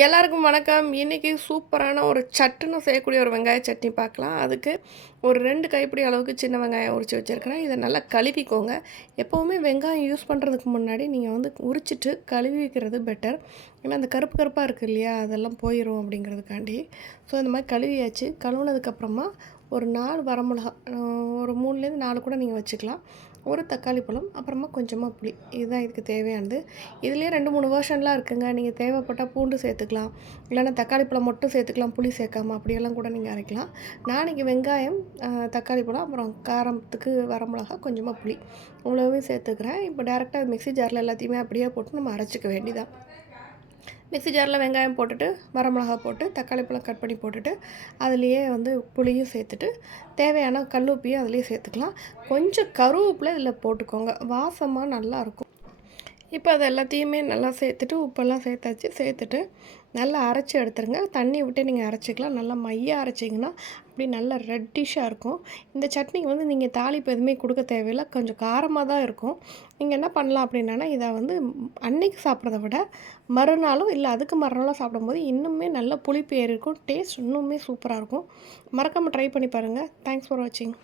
எல்லாருக்கும் வணக்கம். இன்றைக்கி சூப்பரான ஒரு சட்டுன்னு செய்யக்கூடிய ஒரு வெங்காய சட்னி பார்க்கலாம். அதுக்கு ஒரு ரெண்டு கைப்பிடி அளவுக்கு சின்ன வெங்காயம் உரித்து வச்சுருக்கிறேன். இதை நல்லா கழுவிக்கோங்க. எப்போவுமே வெங்காயம் யூஸ் பண்ணுறதுக்கு முன்னாடி நீங்கள் வந்து உரிச்சிட்டு கழுவி வைக்கிறது பெட்டர் ஏன்னா அந்த கருப்பு கருப்பாக இருக்குது இல்லையா? அதெல்லாம் போயிடும் அப்படிங்கிறதுக்காண்டி. ஸோ இந்த மாதிரி கழுவியாச்சு. கழுவுனதுக்கப்புறமா ஒரு நாலு வரமிளகா ஒரு மூணுலேருந்து நாலு கூட நீங்கள் வச்சுக்கலாம். ஒரு தக்காளி பழம் அப்புறமா கொஞ்சமாக புளி. இதுதான் இதுக்கு தேவையானது. இதுலேயே ரெண்டு மூணு வேர்ஷன்லாம் இருக்குங்க. நீங்கள் தேவைப்பட்டால் பூண்டு சேர்த்துக்கலாம். இல்லைன்னா தக்காளி பழம் மட்டும் சேர்த்துக்கலாம் புளி சேர்க்காம அப்படியெல்லாம் கூட நீங்கள் அரைக்கலாம். நான் இன்றைக்கி வெங்காயம் தக்காளி பழம் அப்புறம் காரத்துக்கு வரமிளகா கொஞ்சமாக புளி. இவ்வளோவே சேர்த்துக்கிறேன். இப்போ டேரெக்டாக மிக்ஸி ஜாரில் எல்லாத்தையுமே அப்படியே போட்டு நம்ம அரைச்சிக்க வேண்டியதான் மிக்சி ஜாரில் வெங்காயம் போட்டுட்டு வரமிளகா போட்டு தக்காளி பழம் கட் பண்ணி போட்டுட்டு அதுலேயே வந்து புளியும் சேர்த்துட்டு தேவையான கல்லுப்பியும் அதுலேயே சேர்த்துக்கலாம். கொஞ்சம் கருவேப்பிலை இதில் போட்டுக்கோங்க. வாசமாக நல்லாயிருக்கும் இப்போ அது எல்லாத்தையுமே நல்லா சேர்த்துட்டு உப்பெல்லாம் சேர்த்தாச்சு. சேர்த்துட்டு நல்லா அரைச்சி எடுத்துருங்க. தண்ணி விட்டு நீங்கள் அரைச்சிக்கலாம். நல்லா மையாக அரைச்சிங்கன்னா அப்படி நல்லா ரெட்டிஷாக இருக்கும். இந்த சட்னிக்கு வந்து நீங்கள் தாளிப்பு எதுவுமே கொடுக்க தேவையில்லை. கொஞ்சம் காரமாக தான் இருக்கும். நீங்கள் என்ன பண்ணலாம் அப்படின்னா இதை வந்து அன்னைக்கு சாப்பிட்றத விட மறுநாளும் இல்லை அதுக்கு மறுநாளும் சாப்பிடும்போது இன்னுமே நல்ல புளிப்பு ஏறி இருக்கும் டேஸ்ட் இன்னுமே சூப்பராக இருக்கும். மறக்காமல் ட்ரை பண்ணி பாருங்கள் தேங்க்ஸ் ஃபார் வாட்சிங்